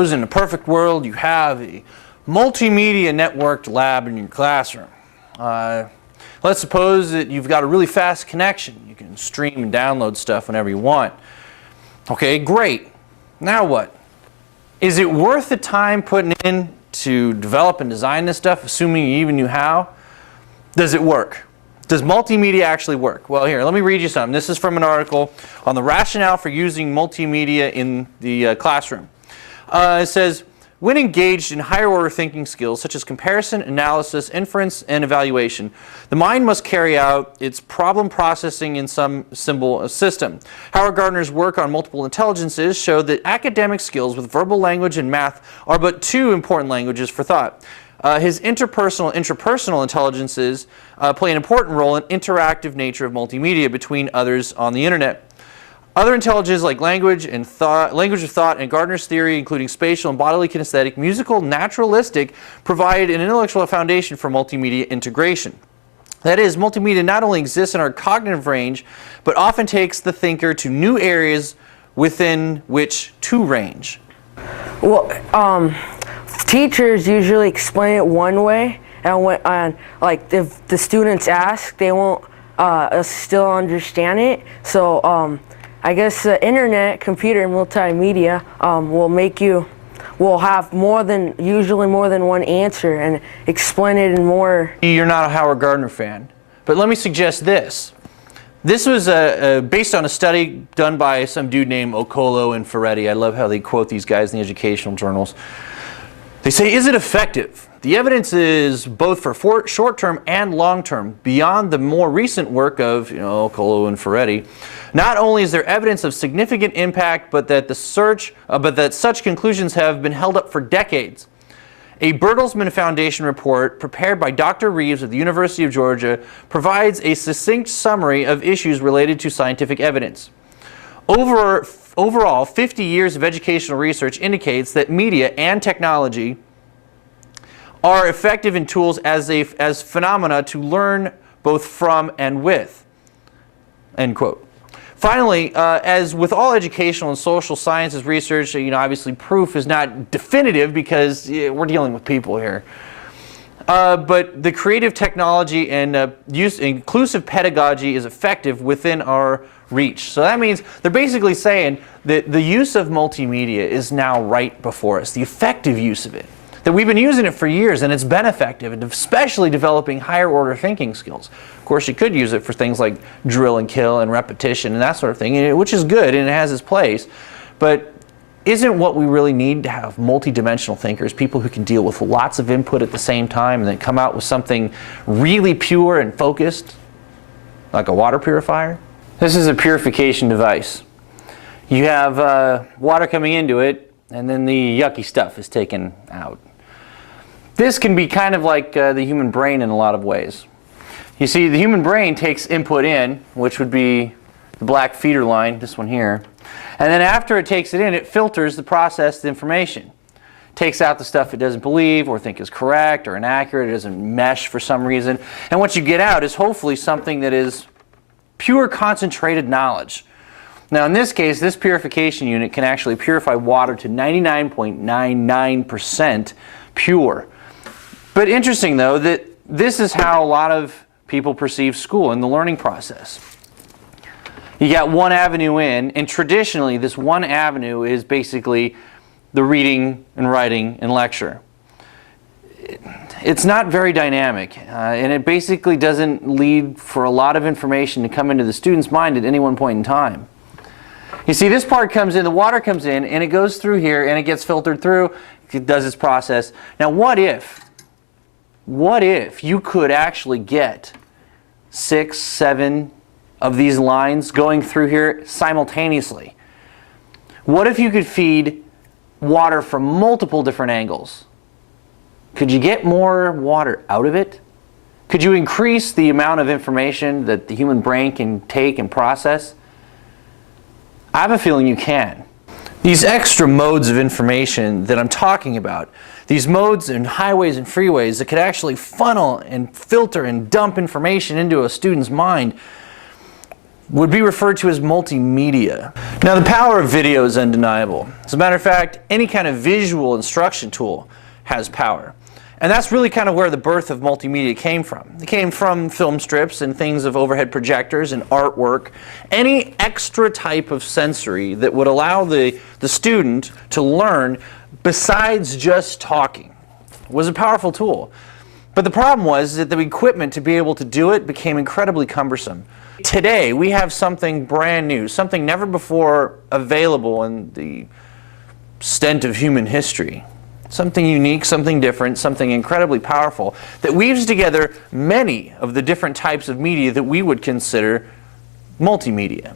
In a perfect world, you have a multimedia networked lab in your classroom. Let's suppose that you've got a really fast connection. You can stream and download stuff whenever you want. Okay, great. Now what? Is it worth the time putting in to develop and design this stuff, assuming you even knew how? Does it work? Does multimedia actually work? Well, here, let me read you something. This is from an article on the rationale for using multimedia in the classroom. It says, when engaged in higher order thinking skills such as comparison, analysis, inference, and evaluation, the mind must carry out its problem processing in some symbol system. Howard Gardner's work on multiple intelligences showed that academic skills with verbal language and math are but two important languages for thought. His interpersonal, intrapersonal intelligences play an important role in interactive nature of multimedia between others on the internet. Other intelligences like language of thought, and Gardner's theory, including spatial and bodily kinesthetic, musical, naturalistic, provide an intellectual foundation for multimedia integration. That is, multimedia not only exists in our cognitive range, but often takes the thinker to new areas within which to range. Well, teachers usually explain it one way, and when, like if the students ask, they won't still understand it. So I guess the internet, computer, and multimedia will have usually more than one answer and explain it in more. You're not a Howard Gardner fan, but let me suggest this. This was based on a study done by some dude named Okolo and Ferretti. I love how they quote these guys in the educational journals. They say, is it effective? The evidence is both for short-term and long-term, beyond the more recent work of Okolo and Ferretti. Not only is there evidence of significant impact, but that such conclusions have been held up for decades. A Bertelsmann Foundation report prepared by Dr. Reeves of the University of Georgia provides a succinct summary of issues related to scientific evidence. Overall, 50 years of educational research indicates that media and technology are effective in tools as phenomena to learn both from and with. End quote. Finally, as with all educational and social sciences research, obviously proof is not definitive because we're dealing with people here. But the creative technology and inclusive pedagogy is effective within our reach. So that means they're basically saying that the use of multimedia is now right before us, the effective use of it. That we've been using it for years and it's been effective, and especially developing higher order thinking skills. Of course, you could use it for things like drill and kill and repetition and that sort of thing, which is good and it has its place. But isn't what we really need to have multidimensional thinkers, people who can deal with lots of input at the same time and then come out with something really pure and focused, like a water purifier? This is a purification device. You have water coming into it, and then the yucky stuff is taken out. This can be kind of like the human brain in a lot of ways. You see, the human brain takes input in, which would be the black feeder line, this one here, and then after it takes it in, it filters the processed information. Takes out the stuff it doesn't believe or think is correct or inaccurate, it doesn't mesh for some reason, and what you get out is hopefully something that is pure concentrated knowledge. Now in this case, this purification unit can actually purify water to 99.99% pure. But interesting though that this is how a lot of people perceive school and the learning process. You got one avenue in, and traditionally this one avenue is basically the reading and writing and lecture. It's not very dynamic, and it basically doesn't lead for a lot of information to come into the student's mind at any one point in time. You see, this part comes in, the water comes in, and it goes through here, and it gets filtered through, it does its process. Now what if you could actually get 6, 7 of these lines going through here simultaneously? What if you could feed water from multiple different angles? Could you get more water out of it? Could you increase the amount of information that the human brain can take and process? I have a feeling you can. These extra modes of information that I'm talking about, these modes and highways and freeways that could actually funnel and filter and dump information into a student's mind, would be referred to as multimedia. Now, the power of video is undeniable. As a matter of fact, any kind of visual instruction tool has power. And that's really kind of where the birth of multimedia came from. It came from film strips and things of overhead projectors and artwork. Any extra type of sensory that would allow the student to learn besides just talking was a powerful tool. But the problem was that the equipment to be able to do it became incredibly cumbersome. Today, we have something brand new, something never before available in the extent of human history. Something unique, something different, something incredibly powerful that weaves together many of the different types of media that we would consider multimedia.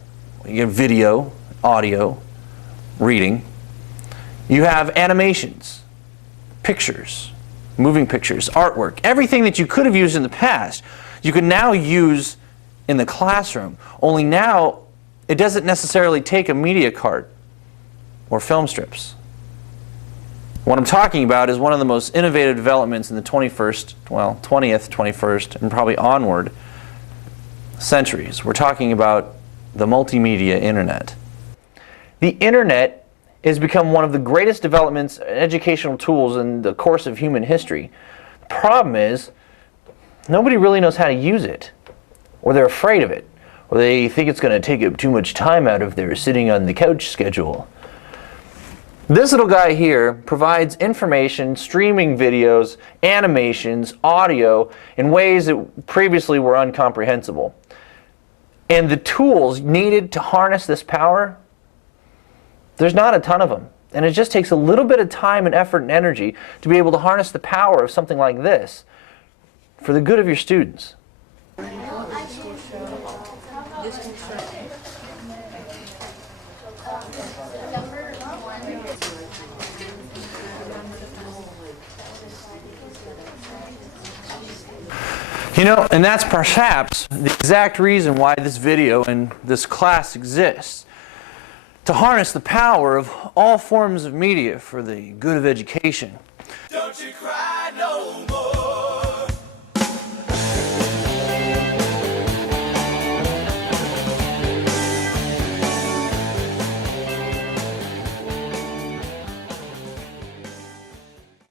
You have video, audio, reading. You have animations, pictures, moving pictures, artwork. Everything that you could have used in the past, you can now use in the classroom. Only now, it doesn't necessarily take a media cart or film strips. What I'm talking about is one of the most innovative developments in the 20th, 21st, and probably onward centuries. We're talking about the multimedia internet. The internet has become one of the greatest developments and educational tools in the course of human history. The problem is, nobody really knows how to use it, or they're afraid of it, or they think it's going to take up too much time out of their sitting on the couch schedule. This little guy here provides information, streaming videos, animations, audio in ways that previously were incomprehensible. And the tools needed to harness this power, there's not a ton of them. And it just takes a little bit of time and effort and energy to be able to harness the power of something like this for the good of your students. You know, and that's perhaps the exact reason why this video and this class exists. To harness the power of all forms of media for the good of education. Don't you cry.